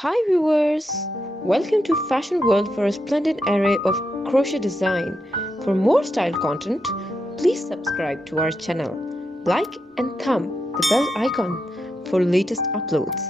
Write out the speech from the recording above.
Hi viewers! Welcome to Fashion World for a splendid array of crochet design. For more style content, please subscribe to our channel. Like and thumb the bell icon for latest uploads.